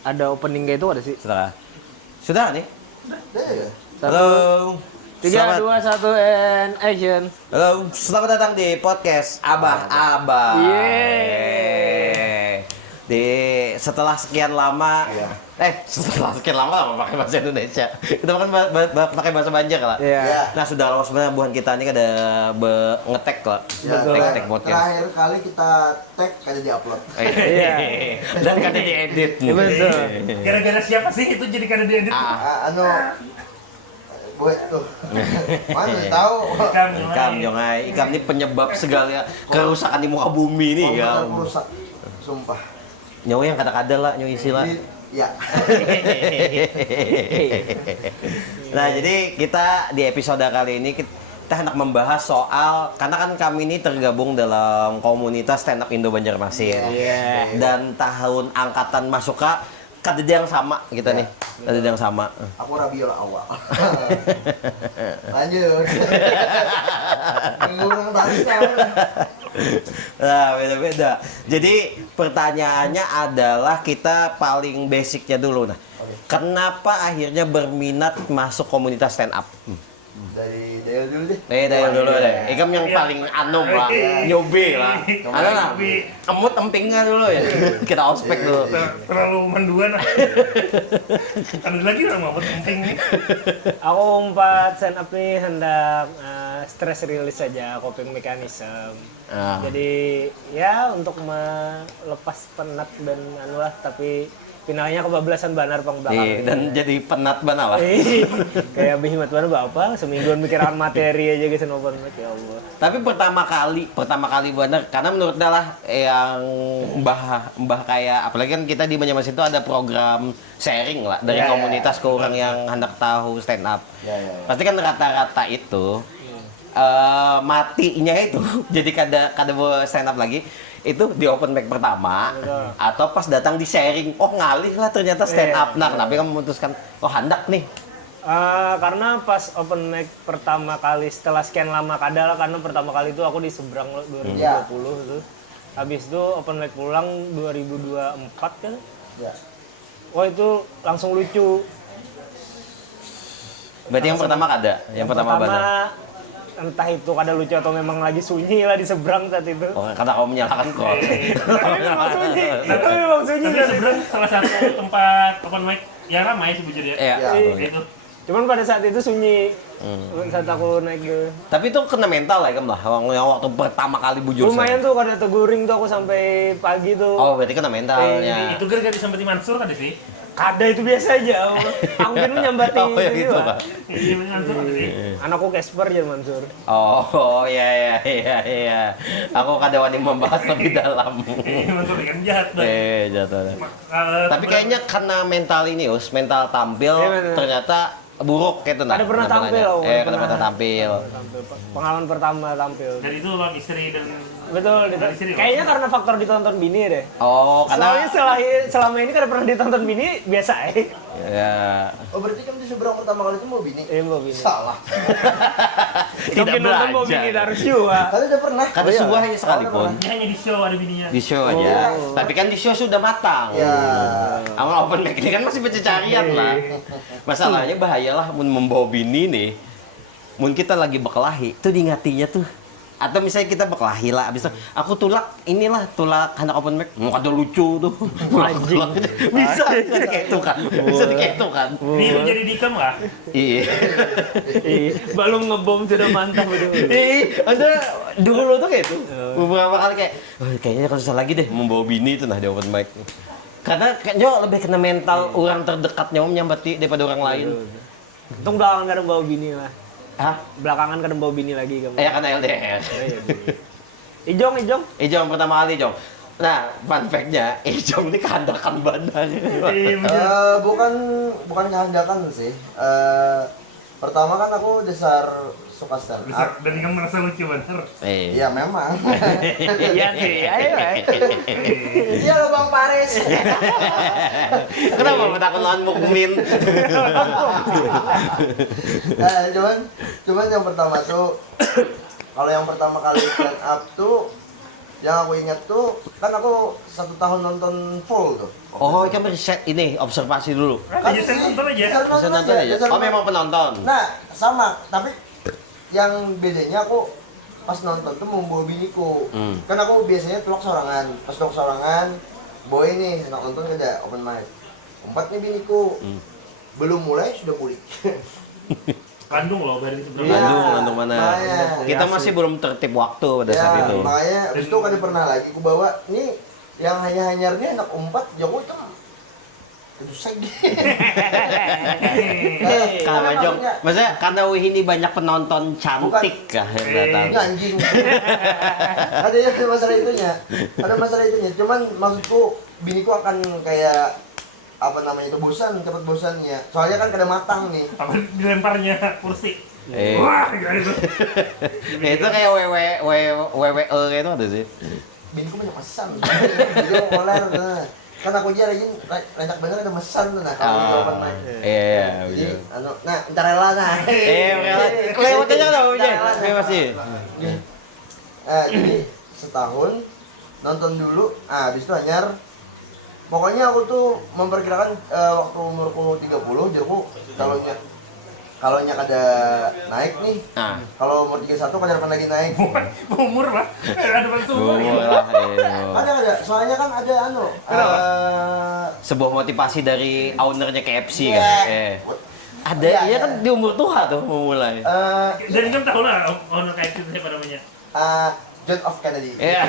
ada opening gitu ada sih. Sudah nih. Halo. Halo. 3, 2, 1 and action. Halo, selamat datang di podcast Abah-Abah. Yeay. Setelah sekian lama, setelah sekian lama pakai bahasa Indonesia. Kita kan pakai bahasa Banjar lah. Iya. Nah, sudah lama sebenarnya bukan kita ini ada ngetek lah. Betul. Ngetek podcast. Terakhir kali kita tag kada diupload. Iya. Dan kada diedit. Iya, betul. Gara-gara siapa sih itu jadi kada diedit? Buat tuh. Mana tahu? Ikam Jongai, Ikam ini penyebab segala kerusakan di muka bumi ini ya. Rusak. Sumpah. Nyawa yang kata-kata lah, nyawa istilah. Ya. Nah, jadi kita di episode kali ini kita hendak membahas soal, karena kan kami ini tergabung dalam komunitas stand up Indo Banjarmasin. Iya. Dan tahun angkatan masuk ke kadede yang sama kita nih. Kadede yang sama. Aku Rabiul Awal. Lanjut. Ngurang tadi kan. Nah, beda-beda. Jadi pertanyaannya adalah kita paling basicnya dulu. Nah, kenapa akhirnya berminat masuk komunitas stand up? Dari dulu deh. Dari dulu deh. Ikam yang paling lah, nyobe lah. Ada lah. Emut empingnya dulu ya. Kita ospek dulu. Terlalu manduan. Ada lagi orang mau emping nih. Aku umpat stand up nih hendak stress release saja, coping mechanism. Jadi ya untuk melepas penat dan anulah, tapi finalnya kebablasan banar pang belakang. Iya, dan jadi penat banget lah. Kayak behimat banar apa? Semingguan mikiran materi aja guys open mic, ya Allah. Tapi pertama kali bener, karena menurut Dalah yang mbah kayak, apalagi kan kita di Banjarmasin itu ada program sharing lah dari komunitas ke orang yang hendak tahu stand up. Pasti kan rata-rata itu matinya itu jadi kada stand up lagi itu di open mic pertama. Atau pas datang di sharing, ngalih lah ternyata stand up. Nah, kenapa kamu memutuskan hendak nih? Karena pas open mic pertama kali setelah sekian lama kada lah, karena pertama kali itu aku di seberang 2020 itu. Habis itu open mic pulang 2024 kan. Wah, itu langsung lucu. Berarti yang pertama kada, yang pertama benar. Entah itu kada lucu atau memang lagi sunyi lah di seberang saat itu. Karena kamu menyalahkan kok. Tapi memang sunyi. Di seberang salah satu tempat open mic yang ramai sebetulnya. Iya. Itu. Cuman pada saat itu sunyi. Saat aku naik ke. Tapi itu kena mental lah, lah. Waktu pertama kali bujur. Lumayan tuh kada teguring tuh aku sampai pagi tuh. Oh, berarti kena mentalnya. Itu gara-gara disampetin Mansur kan sih? Kada, itu biasa aja. Aku kan nyambati gitu Pak. Iya, Mansur kan sih. Anakku Casper ya Mansur. Oh, iya. Aku kada wani membahas lebih dalam. Mansur kan jahat. Jatuh. Tapi kayaknya karena mental ini, mental tampil ternyata buruk gitu nah. Kada pernah tampil aku. Kada pernah tampil. Pengalaman pertama tampil. Dan itu lawan istri dan Betul, kayaknya karena faktor ditonton bini deh. Oh, karena soalnya selama ini kada pernah ditonton bini, biasa ya. Oh, berarti kamu di seberang pertama kali itu mau bini? Iya, mau bini. Salah. Tidak belajar. Mau bini harus juga. Kalian udah pernah? Kada sebuah hanya sekalipun. hanya di show ada bininya. Di show aja. Tapi kan di show sudah matang. Ya. Awal open mic ini kan masih pencarian lah. Masalahnya bahayalah membawa bini nih. Mun kita lagi berkelahi, tuh diingatinya tuh. Atau misalnya kita berkelahi lah, abis itu aku tulak anak open mic, kada lucu tuh. Anjing. Bisa kayak itu kan. Bisa kayak itu kan. Ini jadi dikam lah. Iya. Belum ngebom sudah mantap udah. Ada dulu tuh kayak itu. Beberapa kali kayaknya kalau susah lagi deh membawa bini itu nah di open mic. Karena kayaknya lebih kena mental orang terdekatnya menyambati daripada orang lain. Untung belakangan kadang bawa bini lah. Hah? Belakangan kadang bawa bini lagi kamu. Karena LDR. Ijong. Ijong pertama kali Jong. Nah, fun fact-nya, Ijong ini kehandakan badan. Bukan kehandakan sih. Pertama kan aku dasar suka stand up. Dan kamu merasa lucu bener. Iya memang. Iya sih, ayo. Iya lo Bang Paris. Kenapa takut lawan mukmin? Cuman yang pertama tuh kalau yang pertama kali stand up tuh Yang aku ingat tuh, kan aku 1 tahun nonton full tuh. Oh, kan set ini observasi dulu. Kan bisa nonton aja. Bisa nonton aja. dasar Oh, memang penonton. Nah, sama, tapi yang bedanya aku pas nonton tuh membawa biniku. Kan aku biasanya telok sorangan. Pas telok sorangan, boy nih, enak nonton gak ada open mic. 4 nih biniku. Belum mulai sudah mulik. Landung loh dari seberang. Iya. Landung mana? Makanya. Kita masih belum tertib waktu pada saat itu. Makanya habis itu kan pernah lagi aku bawa nih yang hanya-hanyarnya anak 4 Jokowi tuh itu segi. Karena Jong, maksudnya karena wih ini banyak penonton cantik kah yang datang? Ini anjing. Ada masalah itunya. Ada masalah itunya. Cuman maksudku biniku akan kayak apa namanya itu bosan, cepet bosannya. Soalnya kan kada matang nih. Apa dilemparnya kursi. Eh. Wah, gitu. Itu kayak WWE itu ada sih. Biniku banyak pesan. Video koler nah. Kan aku aja lagi banyak banget ada pesan tuh nah kalau di open mic. Iya, Jadi betul. nah entar rela nah. Lewat aja dong, Ujay. Bebas sih. Jadi setahun nonton dulu, habis itu anyar. Pokoknya aku tuh memperkirakan waktu umurku 30, jadi aku kalau ada naik nih. Kalau umur 31 kapan lagi naik. Umur lah. Ada bantu umur. Ada. Soalnya kan ada Sebuah motivasi dari ownernya KFC Iya. kan. Ada, Iya, iya iya. kan di umur tua tuh memulai. Dan kan tahu lah owner kayak gitu siapa namanya. John F. Kennedy. Iya.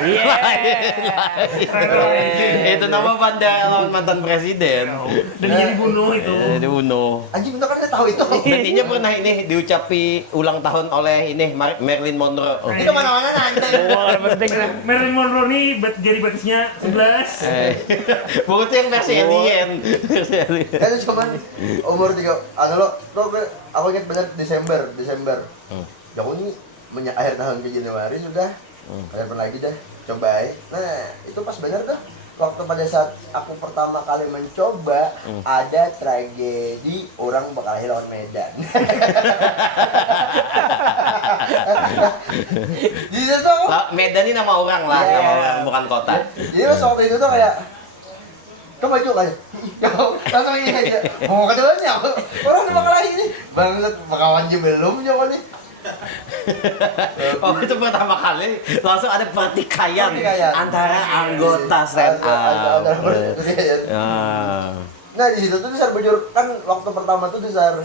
Itu nama lawan mantan presiden. Dan dia dibunuh itu. Di Uno. Anjing bener kan saya tahu itu. Nantinya pernah ini diucapi ulang tahun oleh ini Marilyn Monroe. Itu mana-mana nanti. Wah, penting lah. Marilyn Monroe nih jari batasnya 11. Bukan yang versi alien. Versi alien. Kan cuman umur 3 aku ingat benar Desember. Ya aku nih akhir tahun ke Januari sudah. Kapan lagi dah coba. Nah, itu pas benar tuh. Waktu pada saat aku pertama kali mencoba ada tragedi orang Bekasi lawan Medan. Jadi itu tuh Medan ini nama orang lah, Iya. nama orang bukan kota. jadi pas waktu itu tuh kayak coba kan langsung ini aja mau keduanya orang udah bakal lagi nih bangsat bakawan aja belum nyoba nih. Oh itu pertama kali langsung ada pertikaian Pertikaian. antara anggota stand up. Ya. Nah di situ tuh dasar bujur kan waktu pertama tuh dasar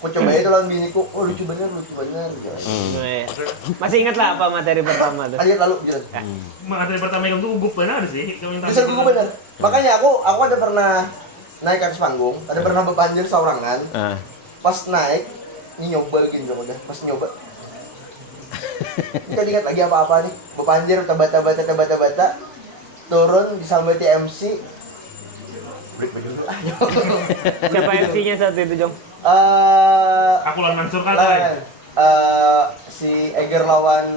aku coba itu lawan biniku, oh lucu bener gitu. Masih ingat lah apa materi pertama tuh? Aja lalu gitu. Materi pertama yang tuh gugup benar sih. Dasar gugup bener. Makanya aku ada pernah naik ke atas panggung, ada pernah berpanjir seorangan. Pas naik ini nyoba lagi udah pas nyoba. Kita ingat lagi apa-apa nih, berpanjir bata turun disambati MC. Break dulu ah. Siapa MC-nya saat itu, Jong? Aku lawan Mansur Kata. Si Eger lawan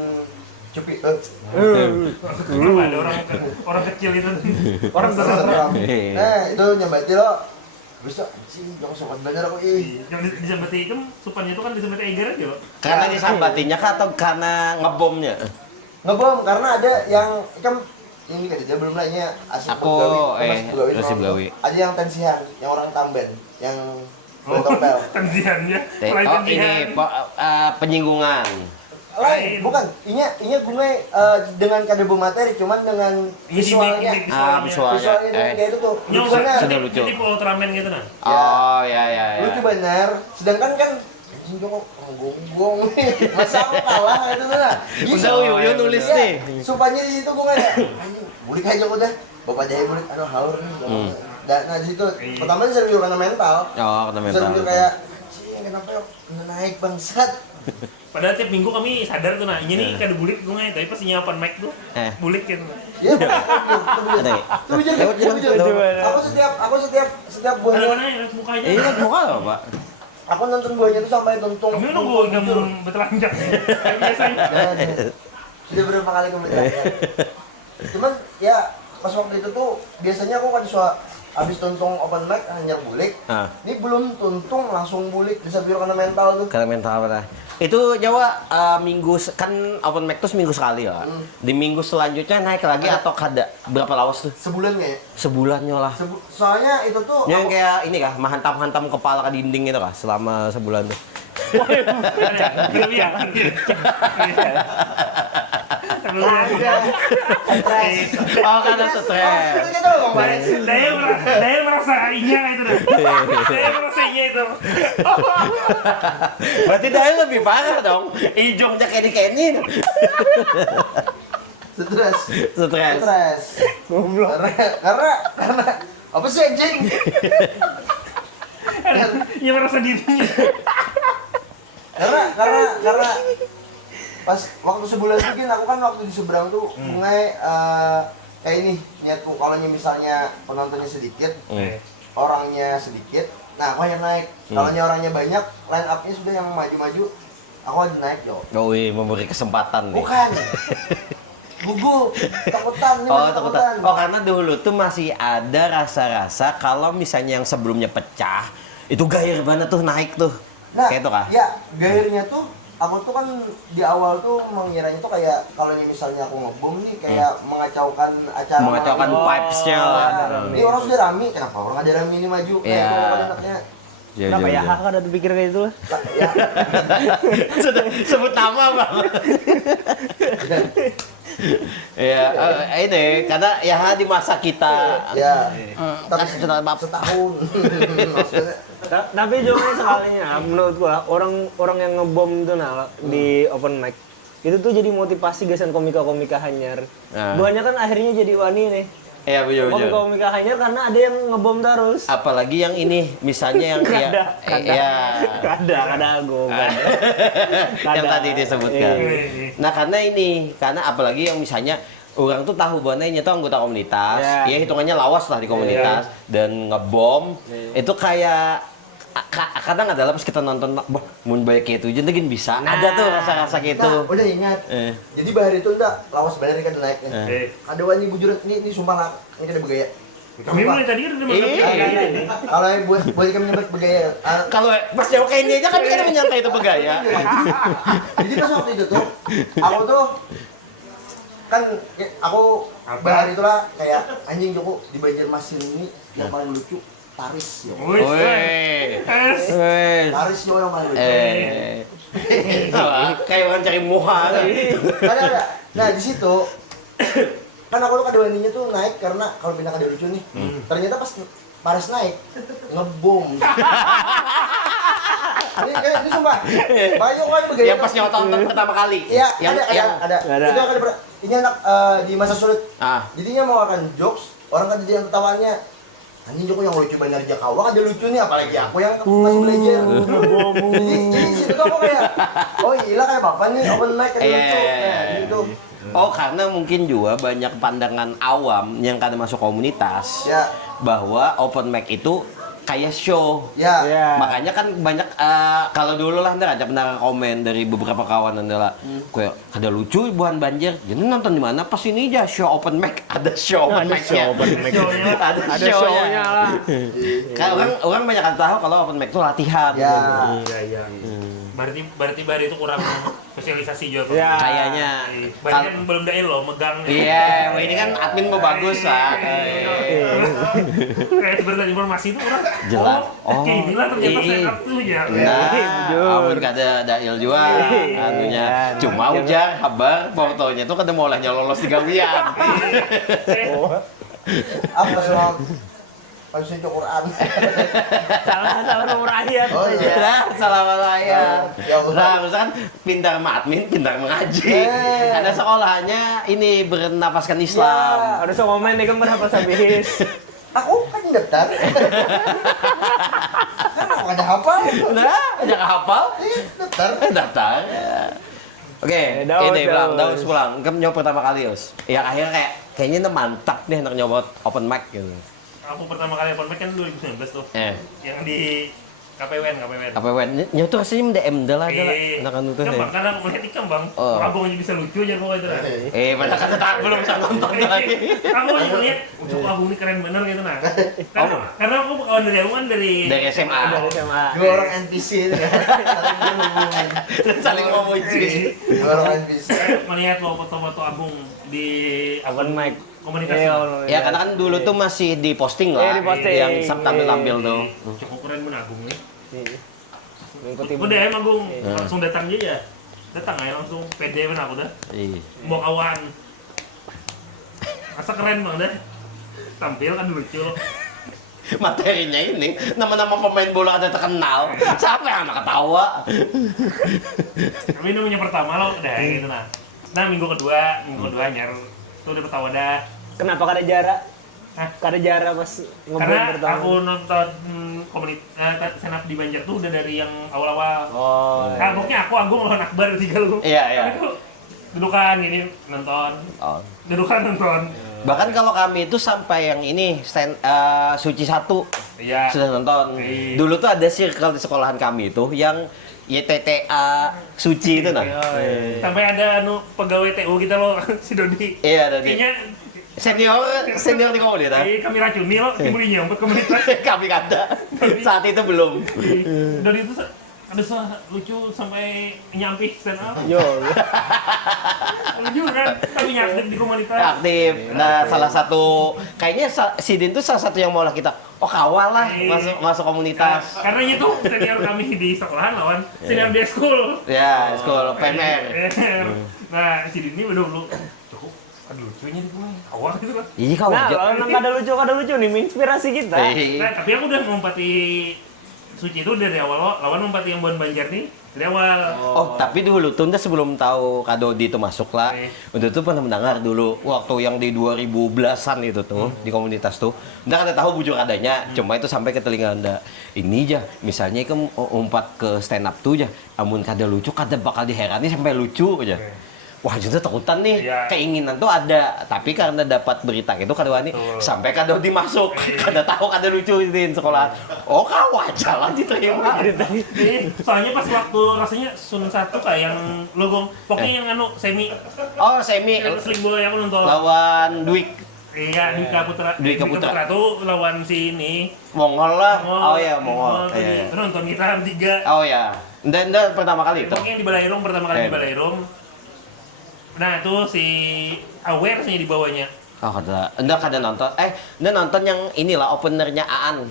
Cupi. Kenapa ada orang kecil itu? Orang Seram. Nah, itu nyambati lo. Bisa anjing, jangan sobat belajar aku ih. Yang disambati kan supannya itu kan disambati Eger aja. Karena disambatinya kah atau karena ngebomnya? Ngebom karena ada yang kan ini kan dia belum nanya asli Aku, Asif Pegawai. Gawi. Ada yang tensihan, yang orang Tamben, yang bertopel. Tensiannya. Selain Oh tensian. ini penyinggungan. Lain, bukan. Inya gue dengan kadebo materi, cuman dengan visualnya. Visualnya. Visualnya kayak itu tuh. Yang Lucu bener. sudah lucu. Jadi Ultraman gitu nah. Oh ya. Lucu bener. Sedangkan kan anjing kok gonggong masa aku kalah gitu nah. Udah Uyo nulis Iya, nih. Supaya di situ gue kayak anjing bulik aja udah. Bapak Jaya bulik, aduh haur nih. Nah di situ pertama sih serius karena mental. Oh, kena mental. Serius kayak anjing kenapa yuk naik bangsat. Padahal tiap minggu kami sadar tuh nah, ini kada bulik gue tapi pas nyiapan mic tuh bulik gitu. Iya, Ada ya? itu bujur. Aku setiap buahnya. Mana ya mukanya. Ini kan muka apa, Pak? Aku nonton buahnya tuh sampai tuntung. Kami nunggu jam bertelanjang. Kayak biasanya. Sudah berapa kali kemudian. Cuman ya pas waktu itu tuh biasanya aku kan suka abis tuntung open mic hanya bulik. Ah. Ini belum tuntung langsung bulik bisa biar kena mental tuh. Karena mental apa? Itu Jawa kan open mic tuh seminggu sekali ya. Di minggu selanjutnya naik lagi atau kada berapa lawas tuh? Sebulan kayaknya. Sebulannya lah. Soalnya itu tuh Yang kayak ini kah, menghantam-hantam kepala ke dinding itu kah selama sebulan tuh. Oh, karena stres. Daya merasa inya itu dah. Daya merasa inya itu. Berarti dia lebih parah dong. Ijongnya Kenny. Stres. Stres. Karena apa sih anjing? Iya merasa dirinya. Karena pas waktu sebulan bikin aku kan waktu di seberang tuh mulai kayak ini niatku kalau misalnya penontonnya sedikit, orangnya sedikit, nah aku hanya naik. Kalau orangnya banyak, line up-nya sudah yang maju-maju, aku aja naik yo. Oh, memberi kesempatan nih. Bukan. Gugup, takutan. Takutan. Oh, karena dulu tuh masih ada rasa-rasa kalau misalnya yang sebelumnya pecah, itu gair banget tuh naik tuh. Nah, kayak itu kah? Ya, gairnya tuh aku tuh kan di awal tuh mengiranya tuh kayak kalau misalnya aku ngebom nih kayak mengacaukan acara. Mengacaukan vibes-nya lah. Ini orang sudah rame, kenapa orang ada rame ini maju? Kayak itu kan enaknya. Kenapa ya hak ada berpikir kayak itu lah? Ya, Sebut nama bang. Ya, ini karena ya di masa kita. ya. Kan sudah Setahun. Maksudnya Tapi juga sekalinya menurut gua orang yang ngebom tuh di open mic itu tuh jadi motivasi gesan komika-komika hanyar. Banyak kan akhirnya jadi wani nih. Iya, betul. Komika-komika hanyar karena ada yang ngebom terus. Apalagi yang ini, misalnya yang Kada gua. Yang tadi disebutkan. Nah, karena apalagi yang misalnya orang tuh tahu bahwa itu anggota komunitas, ya hitungannya lawas lah di komunitas dan ngebom, itu kayak kadang adalah pas kita nonton, mun banyak kayak itu, jadi bisa ada tuh rasa-rasa gitu. Nah, udah ingat. Jadi bahari itu enggak lawas bener kan naiknya. Ada wani bujuran ini sumpah lah, ini kada bergaya. Kami mulai tadi udah makan. Kalau buat kami nyebut bergaya. Kalau pas jauh kayak ini aja kan kita menyangka itu bergaya. Jadi pas waktu itu tuh, aku tuh kan aku bahari itulah kayak anjing Joko di Banjarmasin ini yang paling lucu Taris yo. Taris yo yang paling lucu. Kayak orang cari muha. Ada. Nah di situ kan aku tuh kadewaninya tuh naik karena kalau pindah kada lucu nih. Ternyata pas Paris naik ngebom. Ini sumpah. Bayu kan bergaya. Yang pas nyawa tonton pertama kali. Iya, ada. Itu yang kada ini anak di masa sulit. Jadinya mau akan jokes, orang kan jadi yang ketawanya. Anjing Joko yang lucu benar aja kau ada lucu nih apalagi aku yang masih belajar. Jadi situ tuh aku kayak oh iya kayak bapak nih open mic kayak lucu. Gitu. Oh, karena mungkin juga banyak pandangan awam yang kadang masuk komunitas bahwa open mic itu kayak show. Makanya kan banyak kalau dulu lah ntar aja pernah komen dari beberapa kawan adalah kayak ada lucu buan banjir. Jadi nonton di mana? Pas ini aja show open mic, ada show open mic-nya. Ada show-nya lah. Kan orang banyak kan tahu kalau open mic itu latihan. Iya. Berarti itu kurang spesialisasi juga. Kayaknya. Banyak kan belum dail loh megang. Iya, ini kan admin mau bagus lah. Kayak sebenarnya informasi itu orang. Jelas. Kayak inilah ternyata setup tuh ya. Amun kada dail juga anunya. Cuma ujar kabar fotonya tuh kada mau olehnya lolos di gawian. Apa soal Pasien Quran. Salah nomor ayat. Oh iya. Nah, salah ayat. Ya Allah. Nah, misalkan pintar admin, pintar mengaji. Ada sekolahnya ini bernafaskan Islam. Ada komen nih kan berapa habis. Aku kan daftar. Kan aku ada hafal. Nah, ajak hafal. Daftar. Daftar. Oke, ini pulang. Kamu nyoba pertama kali, Yos. Yang akhirnya kayaknya mantap nih anak nyoba open mic gitu. Aku pertama kali open mic kan 2019 tuh. Yang di KPWN. Apa wen? Nyoto rasanya DM dah anak anu tuh. Bang, karena aku lihat ikan bang, Oh. aku aja bisa lucu aja kok itu. Pada kata tak belum bisa nonton lagi. Aku aja lihat, coba aku ini keren bener gitu nah. Karena aku kawan dari aku kan dari SMA. Dari SMA. Dua orang NPC itu kan. Saling berhubungan. Saling memuji. Dua orang NPC. melihat lo foto-foto Agung di Open mic. komunitas. Iya, Ya karena kan dulu tuh masih di posting lah. Iya, di posting. Yang tampil-tampil tuh. Cukup keren bener Agung nih. Iya. Mengikuti Udah emang Agung langsung datang aja ya. Datang aja langsung pede bener aku dah. Iya. Mau kawan. Masa keren bang dah. Tampil kan lucu lo. Materinya ini nama-nama pemain bola ada terkenal. Siapa yang anak ketawa? Tapi ini namanya pertama lo udah gitu nah. Nah minggu kedua nyar tuh udah ketawa dah. Kenapa kada jarak? Hah? Kada jarak pas ngobrol Karena pertama. aku nonton komunitas stand up di Banjar tuh udah dari yang awal-awal. Oh. Nah, pokoknya aku Agung lawan Akbar tiga lu. Iya, iya. Tapi tuh dudukan gini nonton. Oh. Dudukan nonton. Bahkan kalau kami itu sampai yang ini Suci 1 Iya. sudah nonton. Iya. Dulu tuh ada circle di sekolahan kami itu yang YTTA Suci itu nah. Sampai ada pegawai TU kita lo si Dodi. Iya, Dodi. Kayaknya Senior di komunitas. kami racuni lo timbulnya untuk komunitas. Kami kata saat itu belum. Dodi itu ada lucu sampai nyampi stand up. Yo. Lucu kan, tapi nyakit di komunitas. Aktif. Nah, salah satu kayaknya si Din tuh salah satu yang mau lah kita. Oh, kawal lah masuk komunitas. Karena itu senior kami di sekolahan lawan senior di school. Ya, sekolah PMR. Nah, si Dini udah dulu cukup ada lucunya di gue, awal gitu lah. Iya, kau Nah, aja. kalau kada lucu nih menginspirasi kita. Nah, tapi aku udah ngumpati Suci itu dari awal, lawan ngumpati yang Bon Banjar nih dari awal. Oh, tapi dulu tuh udah sebelum tahu Kak Dodi itu masuk lah. Udah tuh pernah mendengar dulu waktu yang di 2010-an itu tuh di komunitas tuh. Udah kada tahu bujur adanya, cuma itu sampai ke telinga Anda. Ini aja, misalnya ke umpat ke stand up tuh aja. Amun kada lucu, kada bakal diherani sampai lucu aja. Wah, jadi takutan nih, Iya. keinginan tuh ada, tapi karena dapat berita gitu kada wani sampai Kak Dodi masuk, kada tahu kada lucu di sekolah. Oh, kau aja lah diterima. Soalnya pas waktu rasanya Sun 1 kayak yang logo, pokoknya yang semi Oh, semi Sling Boy yang aku nonton. lawan Dwik. Iya, Dwika Putra. Dwika Putra tuh lawan si ini. Mongol lah. Oh ya, Mongol. Tadi Iya. nonton kita bertiga. Oh ya. Dan pertama kali itu. Pokoknya yang di Balairum pertama kali di Iya. Balairum. Nah, itu si Aware sih di bawahnya. Oh, kada nonton. Anda nonton yang inilah openernya Aan.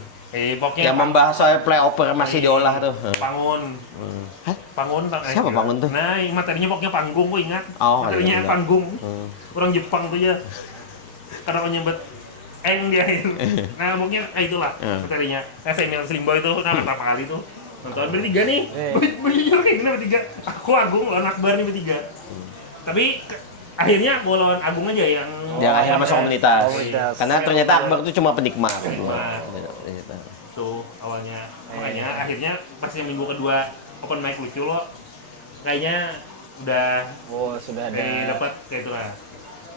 Pokoknya Yang membahas soal playoper masih diolah tuh. Pangun. Hah? Pangun. Siapa Pangun tuh? Nah, materinya pokoknya panggung, gue ingat. Oh, materinya iya. panggung. Orang Jepang tuh ya. Karena menyebut eng dia itu. Nah, mungkin itulah materinya. Saya Slimbo itu pertama kali tuh. Nonton bertiga nih. Berjujur kayak gini bertiga. Aku Agung lawan Akbar nih bertiga. Tapi akhirnya aku lawan Agung aja yang akhirnya masuk komunitas. Komunitas. Karena ternyata Akbar tuh cuma penikmat. Tuh awalnya. Makanya akhirnya pas yang minggu kedua open mic lucu lo kayaknya udah Oh, sudah ada. dapat kayak itulah.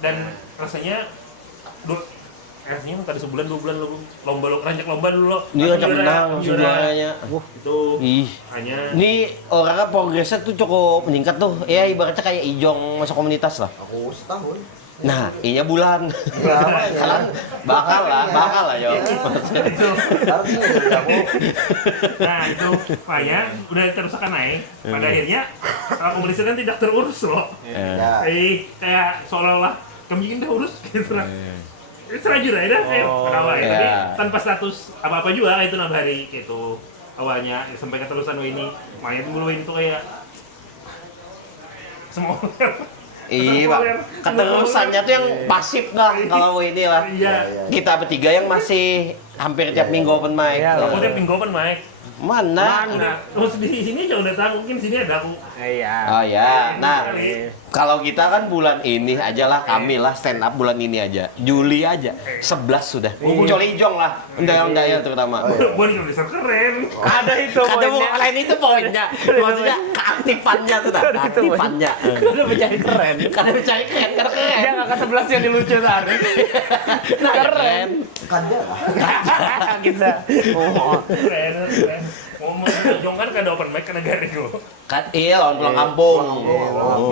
Dan rasanya rasanya tadi sebulan 2 bulan lomba lo ranjak lomba dulu lo. Dia ajak menang juara. juaranya. Itu Ih. hanya Ini orangnya progresnya tuh cukup meningkat tuh. Ya ibaratnya kayak Ijong masuk komunitas lah. Aku setahun. Nah, iya bulan. Iya, makanya. Kan bakal lah yo. Harusnya udah aku. nah itu makanya udah terus akan naik. Pada akhirnya kompetisi kan tidak terurus loh. Ya. Kayak seolah-olah kami ingin dah urus gitu lah. Serajur aja dah kayak awal ya. Tapi Iya. tanpa status apa-apa juga itu nambah hari gitu. Awalnya sampai keterusan ini main dulu ini tuh kayak semua Iya, Pak. Keterusannya tuh yang pasif lah kalau ini lah. iya. Kita bertiga yang masih hampir tiap minggu open mic. Iya, Aku tiap minggu open mic. Mana? Terus di sini aja udah tahu mungkin sini ada aku. Iya. Oh ya, nah kalau kita kan bulan ini aja lah kami lah stand up bulan ini aja, Juli aja, 11 sudah. Kecuali Ijong lah, undang-undangnya terutama. Buat Indonesia keren. Ada itu Ada poinnya. lain itu poinnya, maksudnya keaktifannya tuh, keaktifannya. Udah mencari keren. Karena mencari keren, karena keren. Dia ngangkat 11 yang dilucu tadi. Nah, keren. Kan dia lah. Kita. Oh. Keren. Oh, mau Jong kan ada open mic kan negara itu. Kan iya lawan pulang kampung.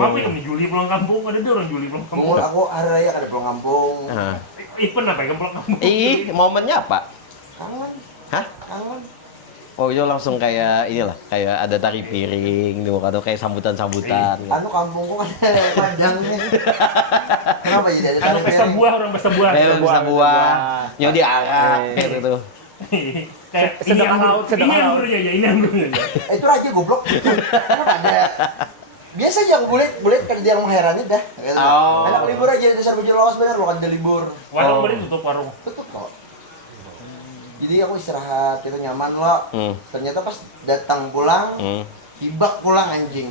Apa yang Juli pulang kampung ada orang Juli pulang kampung. Aku hari raya ada pulang kampung. Nah. Event apa yang pulang kampung? Momennya apa? Kangen, Hah? kangen. Oh itu langsung kayak inilah, kayak ada tari piring gitu atau kayak sambutan-sambutan. Anu kampungku kan panjang nih. Kenapa jadi ada Anu tali pesta piring? buah, orang pesta buah. Kayak bisa buah, nyodi arak gitu tuh. Kayak Sedekah laut, sedekah ini laut. anggur aja, ini anggur aja. Itu aja goblok. Kenapa ada? Biasa yang bulet kan dia mengheranin dah. Gitu. Oh. Enak libur aja di Sarbuji Lawas bener lo kan dia libur. Warung Oh. beri tutup warung. Tutup kok. Jadi aku istirahat, itu nyaman lo. Ternyata pas datang pulang, hibak pulang anjing.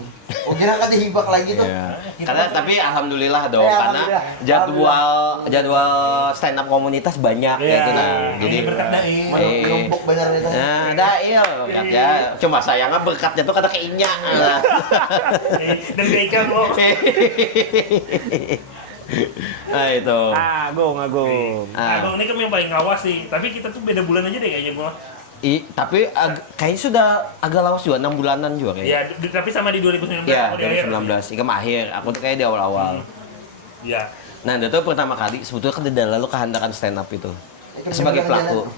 Oh kira kata hibak lagi tuh. Iya. Karena tapi alhamdulillah dong, karena alhamdulillah. jadwal stand up komunitas banyak gitu nah. Jadi Jadi berkat dari Numpuk bener itu. nah, Dail berkatnya. Cuma sayangnya berkatnya tuh kata keinya. dan ke ikan lo. Nah itu. Agung. Ah. Abang ini kan yang paling ngawas sih, tapi kita tuh beda bulan aja deh kayaknya gua. Tapi kayaknya sudah agak lawas juga 6 bulanan juga kayaknya. Ya, tapi sama di 2019 Iya, aku di akhir. 2019. Ikam akhir. Aku tuh kayak di awal-awal. Iya. Nah, itu pertama kali sebetulnya kan udah lalu kehandakan stand up itu. Sebagai pelaku.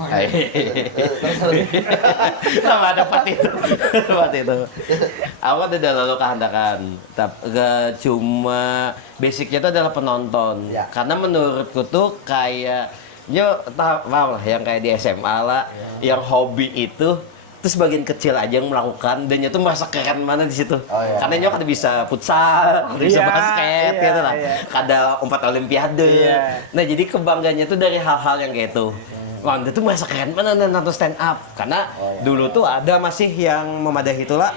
Sama dapat itu. Dapat itu. Aku kan udah lalu kehandakan. Cuma basicnya itu adalah penonton. Ya. Karena menurutku tuh kayak paham lah yang kayak di SMA lah, yang hobi itu sebagian kecil aja yang melakukan dan itu merasa keren mana di situ. Oh, iya. Karena nyok ada bisa futsal, ada bisa Iya, basket iya, gitu lah. iya. Ada umpat olimpiade. Iya. Nah, jadi kebanggaannya tuh dari hal-hal yang kayak itu. Wah, itu merasa keren mana nonton stand up. Karena dulu tuh ada masih yang memadahi itulah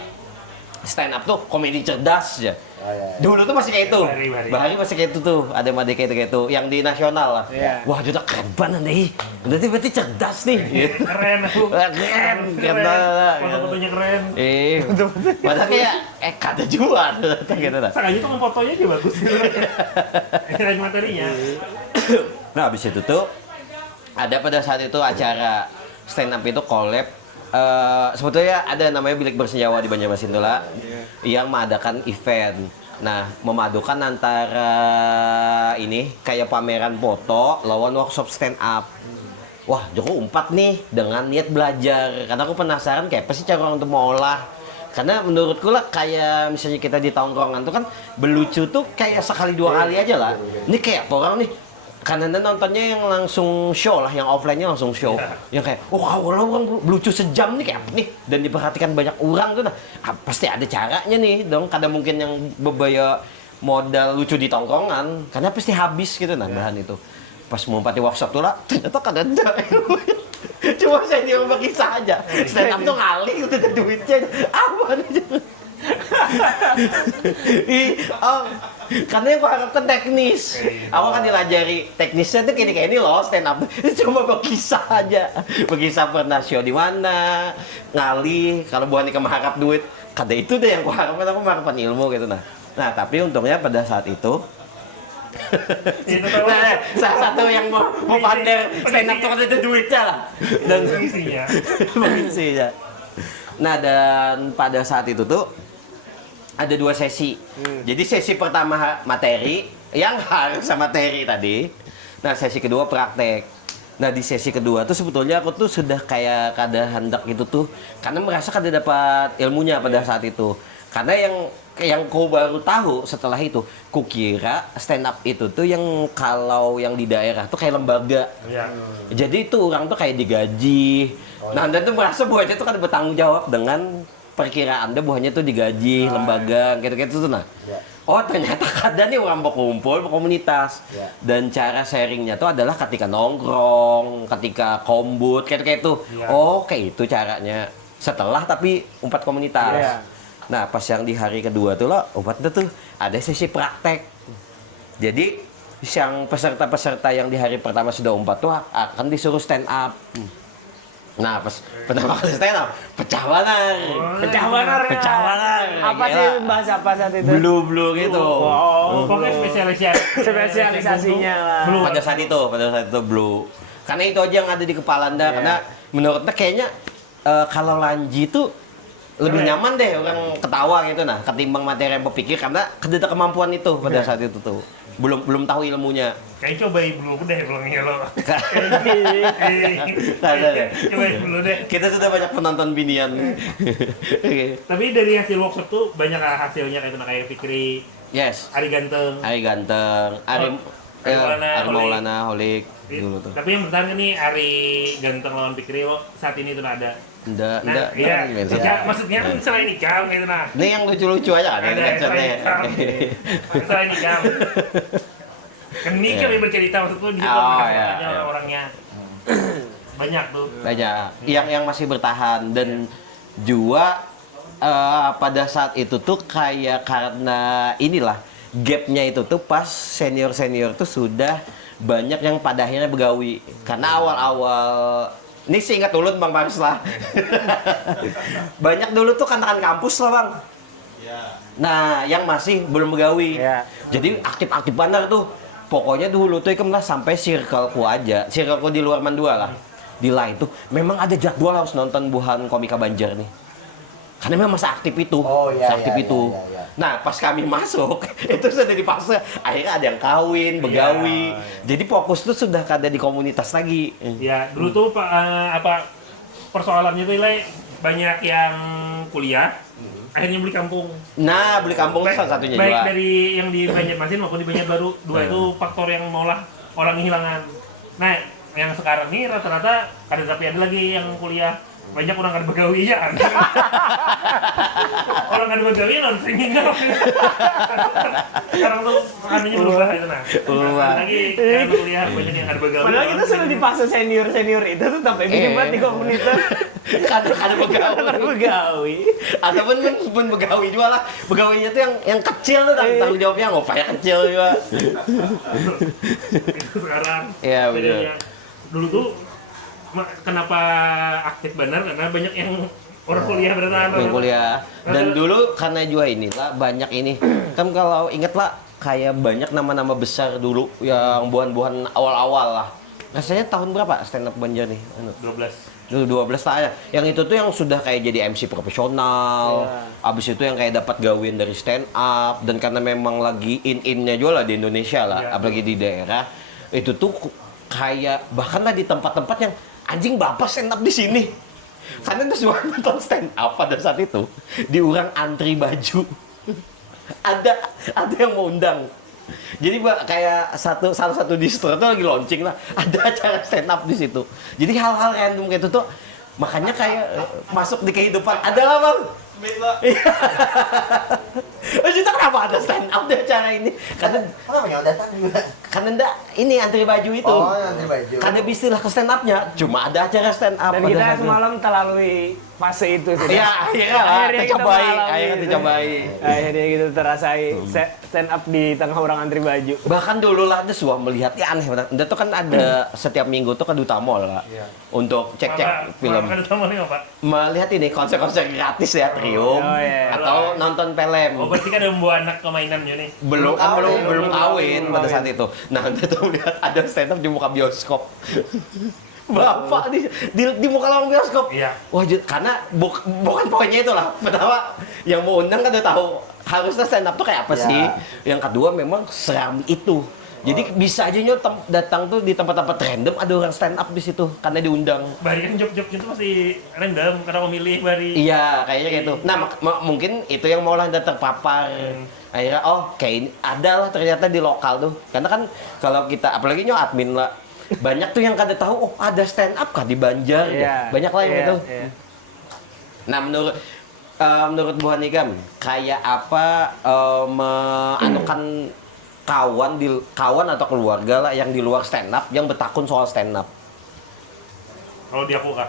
stand up tuh komedi cerdas ya. Oh, iya. Dulu tuh masih kayak itu. Bahari. Bahari masih kayak itu tuh. Ada made kayak itu yang di nasional lah. Iya. Wah, udah keren banget nih. Berarti cerdas nih. Keren aku. Wah, keren banget. Foto-fotonya keren. Padahal kayak kata jual gitu lah. Sakanya tuh fotonya aja bagus. Keren materinya. Nah, habis itu tuh ada pada saat itu acara stand up itu collab. Sebetulnya ada namanya Bilik Bersenjawa di Banjarmasin tuh lah, yang mengadakan event. Nah, memadukan antara ini kayak pameran foto lawan workshop stand up. Wah, Joko umpat nih dengan niat belajar. Karena aku penasaran kayak apa sih cara untuk mengolah. Karena menurutku lah kayak misalnya kita di tongkrongan tuh kan belucu tuh kayak sekali dua kali aja lah. Ini kayak apa orang nih? Karena nontonnya yang langsung show lah, yang offline-nya langsung show. Yang kayak, kalau orang lucu sejam nih kayak apa nih? Dan diperhatikan banyak orang tuh, nah pasti ada caranya nih dong. Kadang mungkin yang berbaya modal lucu di tongkrongan, karena pasti habis gitu nah bahan itu. Pas mau pati workshop tuh lah, ternyata kan ada. Cuma saya dia bagi saja. Stand up tuh ngalih, udah ada duitnya. Apa nih? Karena yang aku harapkan teknis. Aku kan dilajari teknisnya tuh kayak ini loh stand up. Cuma berkisah aja. Berkisah pernah show di mana, ngalih. Kalau bukan mengharap duit, kada itu deh yang aku harapkan. Aku mengharapkan ilmu gitu nah. Nah tapi untungnya pada saat itu. Nah, salah satu yang mau pamer stand up tuh kan ada duitnya lah. Dan isinya. isinya. Nah dan pada saat itu tuh ada 2 sesi. Jadi sesi pertama materi yang harus sama materi tadi. Nah sesi kedua praktek. Nah di sesi kedua tuh sebetulnya aku tuh sudah kayak kada hendak gitu tuh, karena merasa kada dapat ilmunya pada saat itu. Karena yang ku baru tahu setelah itu, ku kira stand up itu tuh yang kalau yang di daerah tuh kayak lembaga. Iya. Jadi itu orang tuh kayak digaji. Nah, dan tuh merasa buahnya tuh kan bertanggung jawab dengan perkiraan dia buahnya tuh digaji lembaga gitu-gitu tuh nah. Ya. Oh ternyata kadang nih orang berkumpul berkomunitas. Ya. Dan cara sharingnya tuh adalah ketika nongkrong, ketika kombut kayak tuh. Ya. Oh kayak itu caranya. Setelah tapi umpat komunitas. Ya. Nah pas yang di hari kedua tuh lo umpatnya tuh ada sesi praktek. Jadi yang peserta-peserta yang di hari pertama sudah umpat tuh akan disuruh stand up. Nah, pas pertama kali stand up, pecah banar. Pecah banar. Pecah banar. Apa sih bahasa apa saat itu? Blue gitu. Oh, Pokoknya spesialisasinya lah. Blue. Pada saat itu blue. Karena itu aja yang ada di kepala Anda. Karena menurutnya kayaknya kalau Lanji tuh lebih nyaman deh orang ketawa gitu nah ketimbang materi yang berpikir karena ada kemampuan itu pada saat itu tuh belum tahu ilmunya. Kayak cobain dulu deh belumnya lo. Ada deh. Cobain dulu deh. Kita sudah banyak penonton binian. Tapi dari hasil workshop tuh banyak hasilnya kayak Fikri, Yes. Ari Ganteng. Ari Ganteng, Ari Maulana, Holik dulu tuh. Tapi yang bertahan kan nih Ari Ganteng lawan Fikri lo saat ini tuh ada. Enggak, Iya. Maksudnya kan selain Ikam gitu nah. Ini yang lucu-lucu aja kan Ada headsetnya. selain Ikam. Kan ini kami bercerita maksud tuh di situ orang-orangnya. Banyak tuh. Banyak yang masih bertahan dan Jua pada saat itu tuh kayak karena inilah gapnya itu tuh pas senior tuh sudah banyak yang pada akhirnya begawi karena awal-awal ini sih ingat ulun Bang Paris lah. Banyak dulu tuh kan kampus lah Bang. Nah yang masih belum begawi. Jadi aktif-aktif banget tuh. Pokoknya dulu tuh ikem lah sampai circleku aja. Circleku di luar Mandua lah. Di lain tuh memang ada jadwal harus nonton Buhan Komika Banjar nih. Karena memang masa aktif itu, aktif itu. Nah, pas kami masuk, itu sudah di fase akhirnya ada yang kawin, begawi. Jadi fokus tuh sudah ada di komunitas lagi. Ya, dulu tuh persoalannya tuh banyak yang kuliah, akhirnya beli kampung. Nah, beli kampung itu salah satunya baik juga. dari yang di Banjarmasin maupun di Banjarbaru, dua itu faktor yang maulah orang kehilangan. Nah, yang sekarang nih rata-rata ada lagi yang kuliah. Banyak orang kan begawi ya kan. Orang kan begawi non sehingga sekarang tuh anunya berubah itu nah. Lagi yang kuliah banyak yang kan begawi. Padahal kita sudah di fase senior itu tuh sampai bikin banget di komunitas. Kadang Begawi. Ataupun pun begawi juga lah. Begawinya tuh yang kecil tuh tanggung jawabnya ngopaya kecil juga. Itu sekarang. Iya bedanya. benar. Dulu tuh kenapa aktif benar karena banyak yang orang kuliah bertahan. Yang kuliah. Dan dulu karena juga inilah banyak ini. Kan kalau inget lah kayak banyak nama-nama besar dulu yang buhan-buhan awal-awal lah. Rasanya tahun berapa stand up Banjar nih? 12. Dulu 12 lah ya. Yang itu tuh yang sudah kayak jadi MC profesional. Abis itu yang kayak dapat gawean dari stand up dan karena memang lagi in-innya juga lah di Indonesia lah, apalagi di daerah. Itu tuh kayak bahkan lah di tempat-tempat yang anjing bapak stand up di sini. Karena semua nonton stand up pada saat itu diurang antri baju. ada yang mau undang. Jadi kayak salah satu distro itu lagi launching lah, ada acara stand up di situ. Jadi hal-hal random kayak itu tuh makanya kayak masuk di kehidupan. Ada lah Bang. Kita kenapa ada stand up di acara ini? Karena Kenapa nggak datang juga? karena enggak ini antri baju itu. Oh, antri baju. Karena istilah ke stand up-nya cuma ada acara stand up. Dan pada kita saat itu. semalam telalui fase itu sudah. Iya, akhirnya kita tercobai, mengalami akhirnya itu. tercobai. Akhirnya kita terasai stand up di tengah orang antri baju. Bahkan dulu lah ada sebuah melihat ya aneh banget. Itu kan ada setiap minggu tuh ke Duta Mall lah. Untuk cek-cek film. Ada sama nih Pak. Melihat ini konser-konser gratis ya Trium Oh, iya. atau nonton film. Oh berarti kan ada membawa anak ke mainannya nih. Belum kawin pada saat itu. Nah, kita tuh lihat ada stand up di muka bioskop. Bapak di muka lorong bioskop. Iya. Wah, karena bukan poinnya itu lah. Pertama, yang mau undang kan udah tahu harusnya stand up tuh kayak apa sih. Yang kedua memang seram itu. Jadi bisa aja datang tuh di tempat-tempat random ada orang stand up di situ karena diundang. Bari kan job-jobnya tuh masih random karena memilih Bari. Iya, kayaknya kayak gitu. Nah, mungkin itu yang mau lah terpapar. Akhirnya, kayak ini ada lah ternyata di lokal tuh. Karena kan kalau kita, apalagi admin lah, banyak tuh yang kada tahu, ada stand up kah di Banjar. Banyak lah yang itu. Nah, menurut Bu Hanigam, kayak apa meanukan kawan atau keluarga lah yang di luar stand up yang bertakun soal stand up? Kalau di aku Kak.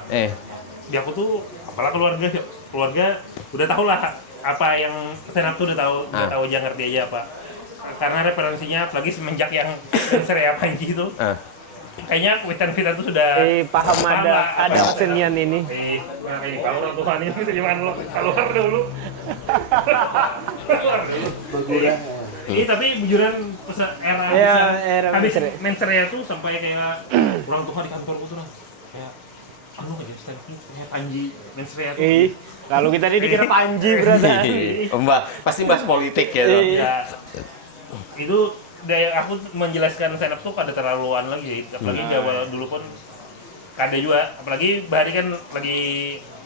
Di aku tuh apalah keluarga udah tahu lah apa yang stand up tuh udah tahu aja ngerti aja apa. Karena referensinya apalagi semenjak yang Seri apa gitu. Kayaknya Witan tuh sudah paham ada kesenian ini. Kalau Tuhan ini gimana lo keluar dulu. Tapi bujuran era habis main Seria tuh sampai kayak ulang Tuhan di kantorku tuh kayak anu aja stand up kayak Panji Mensrea tuh. Kalau kita ini dikira Panji berarti. Mbak, pasti bahas politik ya. Dok? Ya, itu dari aku menjelaskan stand up tuh kada terlaluan lagi, apalagi di awal dulu pun kada juga, apalagi Bahari kan lagi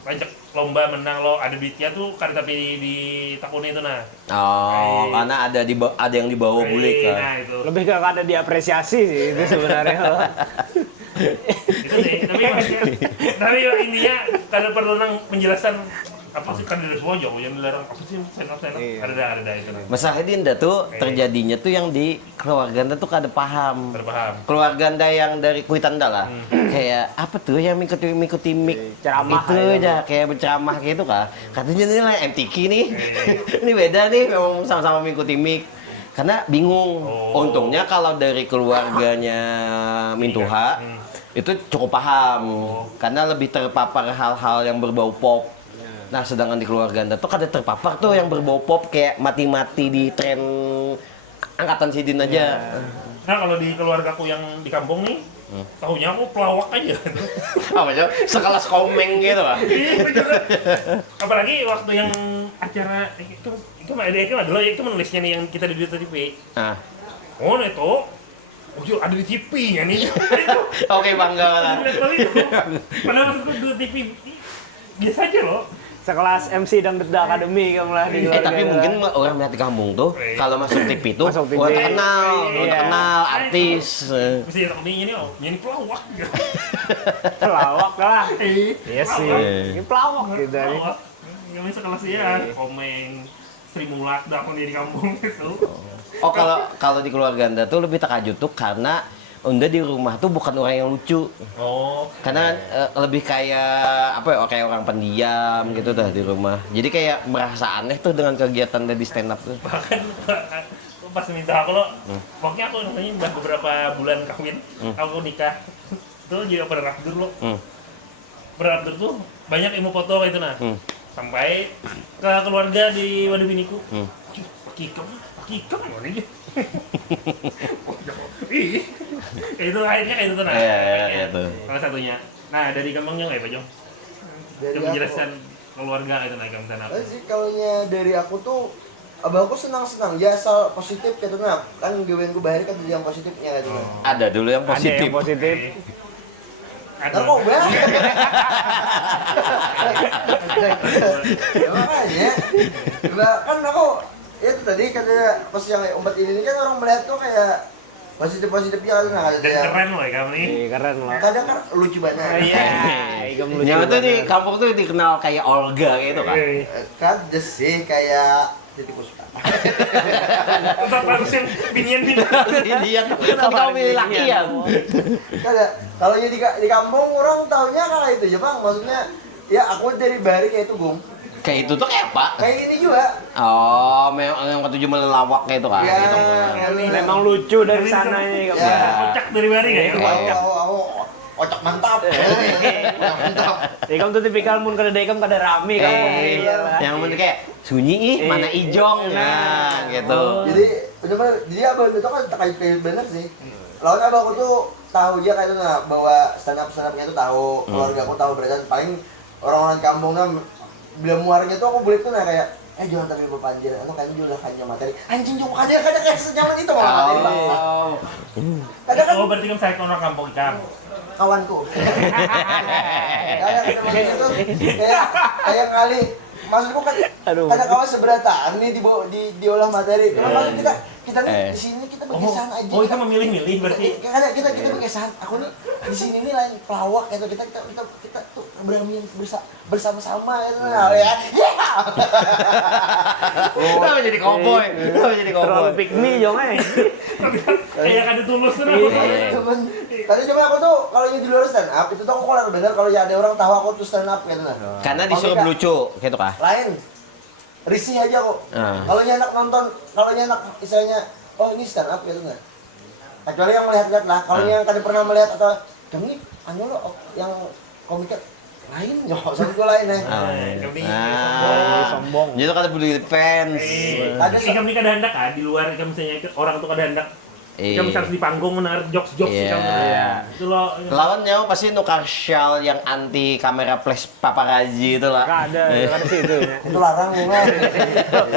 ngajak lomba menang lo ada duitnya tuh kada tapi di takun itu nah. Oh, karena ada yang dibawa bulik kan. Nah itu. Lebih ke kada diapresiasi sih itu sebenarnya. Itu sih, tapi intinya kada perlu nang penjelasan apa sih kan dari semua jauh yang dilarang apa sih stand up ada itu nah. Masalah Dinda tuh terjadinya tuh yang di keluarga Anda tuh kada paham. Terpaham. Keluarga Anda yang dari Kuitanda lah. Kayak apa tuh yang mengikuti mik Ceramah itu aja kayak berceramah gitu kan. Katanya ini lah MTQ nih. Ini beda nih memang sama-sama mengikuti mik. Karena bingung. Oh. Untungnya kalau dari keluarganya Mintuha itu cukup paham. Karena lebih terpapar hal-hal yang berbau pop. Nah, sedangkan di keluarga Anda tuh kada terpapar tuh yang berbau pop kayak mati-mati di tren angkatan Sidin aja. Nah kalau di keluargaku yang di kampung nih, tahunya aku pelawak aja. Apa aja? Sekelas komeng gitu lah. Iya, bener. Apalagi waktu yang acara itu adalah itu menulisnya nih yang kita di TV. Nah. Oh itu, ada di TV ya nih. Oke, bangga lah. Padahal maksudku di TV biasa aja loh. Sekelas MC Dangdut Academy kamu lah di keluarga. Tapi mungkin orang melihat di kampung tuh kalau masuk TV tuh Masuk TV. orang terkenal, Iya. artis. Mesti ini ini pelawak. Pelawak lah. Iya sih. Iya. Ini pelawak gitu. Pelawak. Yang sekelas ya, Komeng, Sri Mulat, dah di kampung itu. Oh, kalau di keluarga Anda tuh lebih takajub tuh karena Unda di rumah tuh bukan orang yang lucu. Oh. Karena lebih kayak apa ya, kayak orang pendiam gitu dah di rumah. Jadi kayak merasa aneh tuh dengan kegiatan di stand up tuh. Bahkan pas minta aku lo, pokoknya aku namanya beberapa bulan kawin, aku nikah, tuh jadi operator lo. Operator tuh banyak ilmu foto itu nah. Sampai ke keluarga di Wadubiniku. Kikam mana ya? Itu akhirnya kayak itu tuh nah. Iya, itu. Salah satunya. Nah dari gampangnya nggak ya Pak Jong? Dari Yang menjelaskan keluarga itu nah kamu tanah. sih kalau dari aku tuh abangku senang-senang ya asal positif gitu nah kan gaweanku Bahari kan jadi yang positifnya gitu nah. Ada dulu yang Ada positif. yang positif. Nah, kok banyak? Ya makanya, kan aku ya itu tadi katanya pas yang obat ini kan orang melihat tuh kayak positif-positifnya kan nah ada Dan yang keren loh ya kamu nih. Keren loh. kadang kan lucu banget. Iya. Ikam lucu Yang itu di banget. kampung tuh dikenal kayak Olga gitu kan. Kan sih kayak titik puspa. Tetap harus yang binian. Iya, kan kau milih laki ya. Kada, kalau di kampung orang taunya kalau itu ya bang, maksudnya ya aku dari Bahari kayak itu Gum. Kayak itu tuh kayak apa? Kayak ini juga. Oh, memang yang ketujuh melawak kayak itu kan. Ya, Gitu. Memang lucu dari sananya kamu. Ya. Kocak dari Bari nggak ya? Kocak. Aku ocak mantap. Mantap. Ikam tuh tipikal mun kada ikam kada rame kamu. Yang mungkin kayak sunyi ih, mana ijong. Nah, gitu. Jadi bener-bener jadi abang itu kan kayak bener sih. Lawan abang aku tuh tahu dia kayak itu nah, bahwa stand up-nya tuh tahu, keluarga aku tahu berarti paling orang-orang kampungnya bila muarnya tuh aku boleh tuh nah kayak jangan tapi berpanjir, atau kayaknya juga kayaknya materi anjing juga kayak sejaman itu malah materi bangsa. Kadang kan Oh berarti kamu saya orang kampung ikan. kawanku. Kayak itu kayak kali maksudku kan kadang kawan seberataan nih diolah materi. Kalau kita nih di sini kita berkesan aja. Oh itu memilih-milih berarti. Kita berkesan. Aku nih di sini nih lain pelawak gitu. Kita tuh berani bersama-sama gitu. Ya. Kenapa jadi cowboy? Kenapa jadi Terlalu cowboy? pick me jong Kayak kada tulus tuh. Tadi coba aku tuh kalau di luar stand up itu tuh aku kalau bener kalau ya ada orang tahu aku tuh stand up gitu nah. Karena disuruh lucu, gitu kah? Lain risih aja kok. Kalau anak nonton, kalau anak istilahnya oh ini stand up gitu nggak? Kecuali yang melihat-lihat lah. Kalau yang kadang pernah melihat atau ini anu lo yang komiknya lain, soalnya lain ya. sombong. Jadi kata beli fans. Ada Ikam nih kada hendak di luar ikam misalnya orang tuh kada hendak Jika misalnya di panggung menarik jokes-jokes Iya. itu loh. Lawannya pasti nukar shawl yang anti kamera flash paparazzi itu lah. Nggak ada sih itu. Itu larang bunga.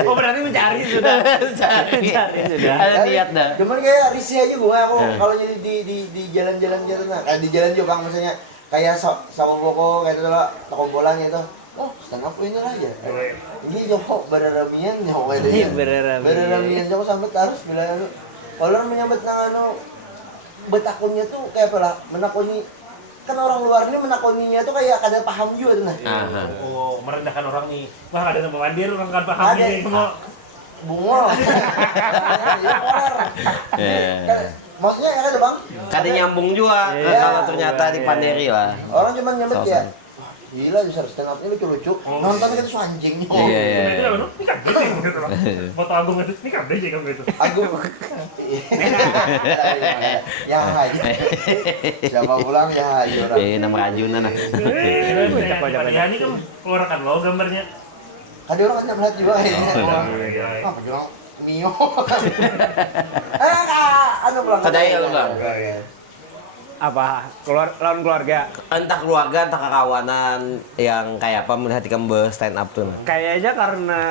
Oh berarti mencari sudah. Cari. Sudah. Ada niat dah. Cuman kayak risih aja gua aku kalau jadi di jalan-jalan nah, kayak di jalan juga Bang misalnya kayak sama Boko kayak itu lah tokombolan gitu. Oh, stand up ini aja. Ini nyokok beraramian nyokok itu. Iya, beraramian. Nyokok sampai harus bilang anu. Kalau menyambut nang anu betakunnya tuh kayak apa lah? Menakoni kan orang luar ini menakoninya tuh kayak kadang paham juga tuh nah. Oh, merendahkan orang nih. Wah, ada nama mandir orang kan paham Ada. nih semua. Bunga. Ya kolar. Maksudnya ya ada Bang. Kadang nyambung juga Iya. kalau ternyata di Panderi lah. Orang cuma nyambut Sosan. ya. Gila bisa stand up-nya lucu-lucu. Nonton kita tuh anjing. Iya, iya. Itu apa nu? Ini kan deh gitu loh. Foto Agung itu, ini kan deh kamu itu. Aku ya aja. Siapa pulang ya aja orang. Nama Rajunan nah. Ini kan keluarkan lo gambarnya. Ada orang kan melihat juga kayaknya. Iya. Apa bilang Mio. Anu pulang. Kadaya lu, Bang. Apa lawan keluarga? Entah keluarga, entah kekawanan yang kayak apa melihat ikan stand up tuh. Nah. Kayaknya karena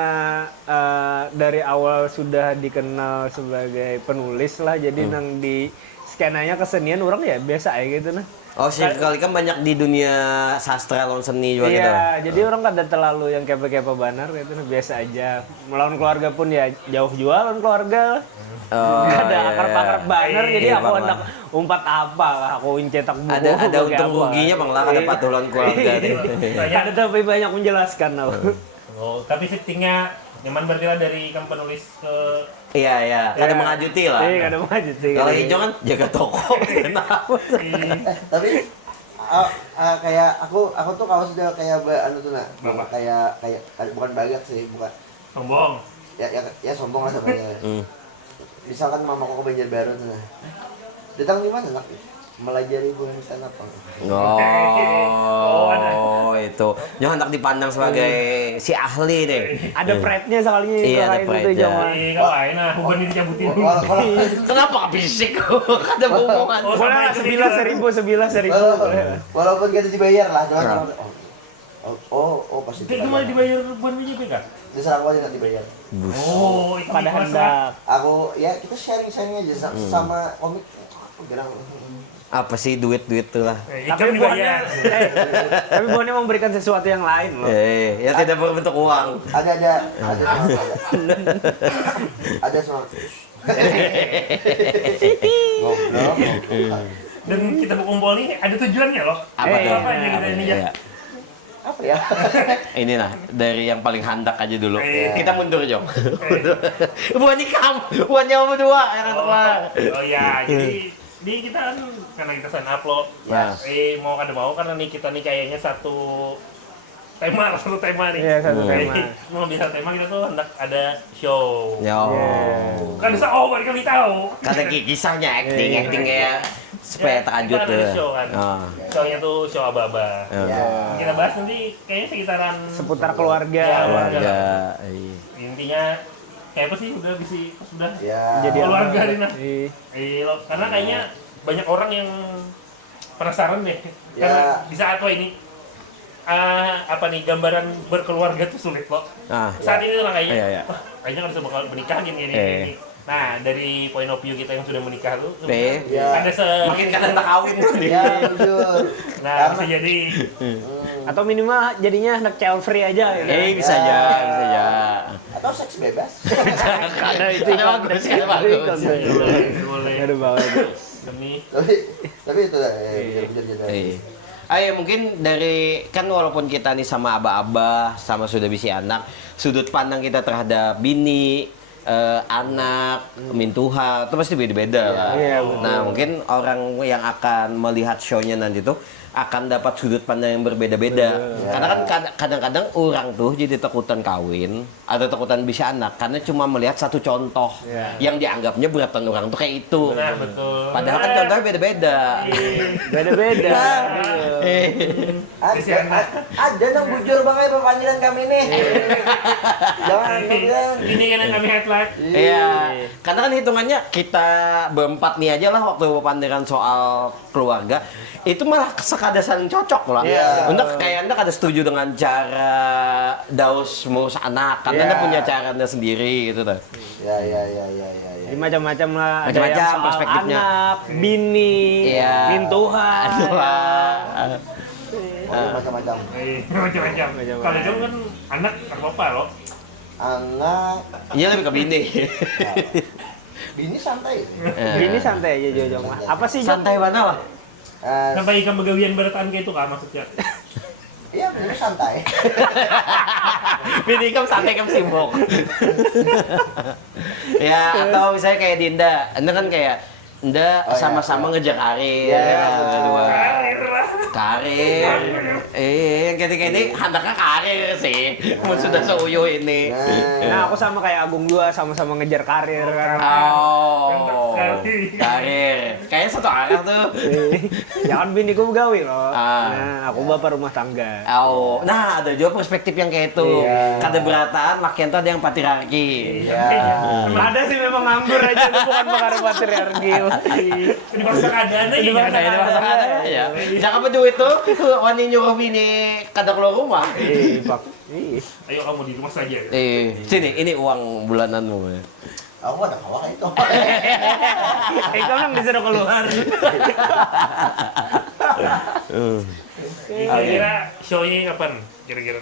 dari awal sudah dikenal sebagai penulis lah, jadi nang di skenanya kesenian orang ya biasa aja gitu nah. Oh, kali kan banyak di dunia sastra lawan seni juga gitu. Iya, jadi orang kada terlalu yang kepe-kepe banar gitu, nah, biasa aja. Melawan keluarga pun ya jauh jualan keluarga. Oh, Gak ada iya. akar-pakar banar, jadi Iya, aku Bang, hendak umpat apa lah, aku cetak buku. Ada pakai untung apa. ruginya Bang lah, ada patulan keluarga nih. Ada tapi banyak menjelaskan aku. Oh, tapi shiftingnya nyaman berarti lah dari kamu penulis ke Iya, iya, kada mengajuti lah. Iya, kada maju sih. Kalau hijau kan jaga toko. Tapi kayak aku tuh kalau sudah kayak anu tuh nah, kayak bukan bagat sih, bukan. sombong. Ya sombong lah sebenarnya. Misalkan mamaku ke Banjarbaru tuh nah. Datang di mana nak? Melajari hubungan stand up. Oh, itu. Jangan tak dipandang sebagai si ahli deh. Ada pride-nya sekalinya Iya, ada lain itu pride-nya. jangan. Kalau lain nah, huban ini dicabutin dulu. Kenapa fisik? Kada hubungan. Oh, Boleh lah, sebilas seribu. Walaupun kita dibayar lah, cuman pasti. Itu malah dibayar huban BJP kan? Diserang aja nanti dibayar. Oh, itu Pada ikhlas lah. hendak. Aku ya kita sharing aja sama komik. Bilang Apa sih duit-duit tuh lah. Ikan dibayar. Tapi Bonnya memberikan sesuatu yang lain loh. Yang tidak berbentuk uang. ada semangat. Ngobrol. Dan kita berkumpul ini ada tujuannya loh. Apa tuh? Apa aja kita ini ya? Iya. Apa ya? Ini lah dari yang paling handak aja dulu. Iya. Kita mundur Jong. Bukannya kamu, bukannya kamu berdua yang handak lah. Oh ya, jadi di kita kan karena kita stand up loh. Ya. Mau kada mau karena nih kita nih kayaknya satu tema nih. Iya, satu tema. Mau bisa tema kita tuh hendak ada show. Yo. Kan bisa baru kami tahu. Kata kisahnya acting kayak supaya Ya, takjub kita tuh. ada show kan. Oh. Shownya tuh show aba-aba. Ya. Kita bahas nanti kayaknya sekitaran Seputar keluarga. Ya, Keluarga. intinya kayak apa sih udah sudah Ya. Jadi keluarga apa? nih nah. Iya. Karena kayaknya banyak orang yang penasaran deh. Ya. Karena di saat ini apa nih gambaran berkeluarga tuh sulit loh. Saat ini lah kayaknya. Iya, iya. Wah, kayaknya kan bakal menikah gini. Nah, dari point of view kita yang sudah menikah tuh Ya. ada Makin kadang tak kawin tuh nih. Ya, jujur. Nah, bisa jadi Atau minimal jadinya anak child free aja gitu. Bisa aja, bisa aja. Atau seks bebas. Karena itu Ada bagus, ada bagus. boleh Ada banget. demi tapi itu lah jujur. Ayo mungkin dari kan walaupun kita nih sama aba-aba sama sudah bisi anak, sudut pandang kita terhadap bini, anak, mintuha itu pasti beda-beda lah. Iya, Nah mungkin orang yang akan melihat show-nya nanti tuh akan dapat sudut pandang yang berbeda-beda. Karena kan kadang-kadang orang tuh jadi takutan kawin atau takutan bisa anak karena cuma melihat satu contoh yang dianggapnya beratan orang tuh kayak itu. Benar, betul. Padahal kan contohnya beda-beda. Beda-beda. Ada dong bujur banget panggilan kami nih. Jangan dong. Ini kan yang kami highlight. Iya, karena kan hitungannya kita berempat nih aja lah waktu pempandiran soal keluarga itu malah sekadar saling cocok lah. Untuk kayak anda kada setuju dengan cara Daus mengurus anak, karena anda punya caranya sendiri gitu tuh. Ya. Jadi macam-macam lah. Ada Macam-macam yang soal perspektifnya. anak, bini, Iya. mintuhan. Macam-macam. Macam-macam. Kalau kamu kan anak apa loh? Anak, Iya lebih ke bini. bini santai. Bini santai aja Jojong mah. Apa sih Jong? Santai mana lah? Sampai ikan begawian berataan kayak itu kah maksudnya? Iya, bini santai. Bini kamu santai kamu sibuk. Ya atau misalnya kayak Dinda, anda kan kayak anda sama-sama ngejar karir, berdua. Karir lah. Karir. Yang ketika ini hendaknya karir sih. Mau sudah seuyo ini. Nah, aku sama kayak Agung juga sama-sama ngejar karir kan. Oh. Karir. Kayaknya satu arah tuh. Ya kan biniku begawi loh. Ah. Nah, aku bapak rumah tangga. Oh. Nah, ada juga perspektif yang kayak itu. Kada berataan, makin tuh ada yang patriarki. Ada sih memang nganggur aja itu bukan perkara patriarki. Ini masa keadaan aja. Ya. Jangan apa duit tuh, wani nyuruh bini kada keluar rumah. Pak. Ayo kamu di rumah saja. Sini, ini uang bulananmu. Aku ada kawah itu. Kamu yang disuruh keluar. Kira-kira show-nya kapan? Kira-kira.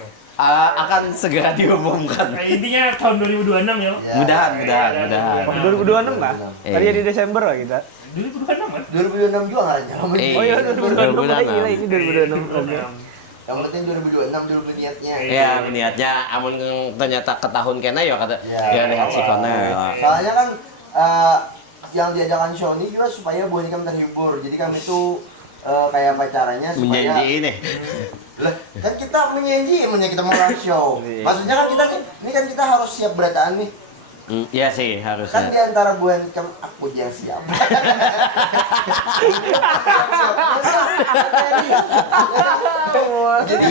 Akan segera diumumkan. Nah, intinya tahun 2026 ya. Mudahan. 2026 lah. Tadi di Desember lah kita. 2026 kan? 2026 juga nggak ada. Oh iya 2026 gila ini 2026. Yang penting 2026 dulu niatnya. Ya, niatnya amun ternyata ke tahun kena ya kata ya lihat si kona. Soalnya kan yang diadakan show ini juga supaya buat kami terhibur. Jadi kami tuh kayak pacarannya supaya Menjanji ini. Lah, kan kita menyanyi kita mau live show. Maksudnya kan kita ini kan kita harus siap berataan nih. Iya sih Kan harusnya. di antara buan aku yang siap. Jadi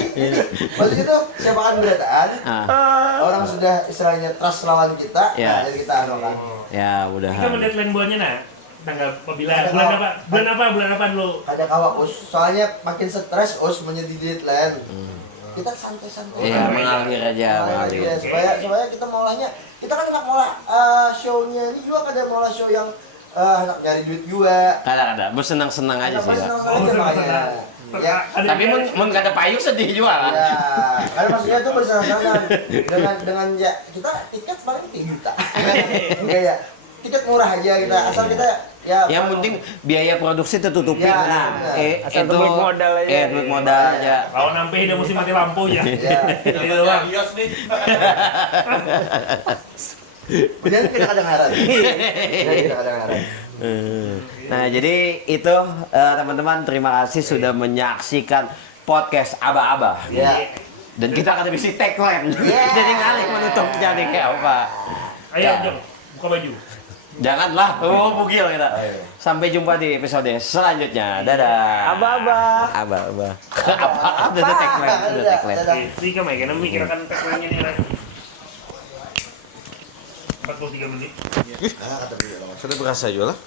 maksudnya tuh siap akan berataan. Orang sudah istilahnya trust lawan kita, Ya. nah jadi kita anu kan. Ya Kita mudahan. mendeadline bulannya nah. Tanggal bila Ada bulan kawah. apa? Bulan apa dulu? Ada kawa us, soalnya makin stres us menjadi deadline. Kita santai-santai. Iya mengalir aja mengalir. Ya, supaya kita maulahnya, kita kan nggak maulah show-nya ini juga kada maulah show yang anak nyari duit juga. Kada bersenang-senang aja Ada sih. Pak. senang saja makanya. Ya, Tapi mun kada payu sedih juga kan. ya, karena maksudnya tuh bersenang-senang dengan ya kita tiket paling 3 juta. Enggak ya, tiket murah aja kita, asal kita ya. Yang penting biaya produksi tertutupi. Ya, Nah, benar. Asal balik modal aja. balik modal aja. Kalau sampai udah mesti mati lampu ya. Ya, Gitu doang. benar kita kadang ngaran. Kita kadang ngaran. Nah, jadi itu teman-teman terima kasih sudah menyaksikan podcast Aba-Aba. Ya. Dan kita akan bisa tagline. Jadi ngalih menutupnya nih kayak apa. Ayo, Jong, buka baju. Janganlah, bugil kita. Sampai jumpa di episode selanjutnya. Dadah. Aba-aba. Aba-aba. Apa? Udah tagline, udah tagline. Ini kan karena memikirkan tagline-nya nih lah. 43 menit. Ah, kata dia. Sudah berasa juga lah.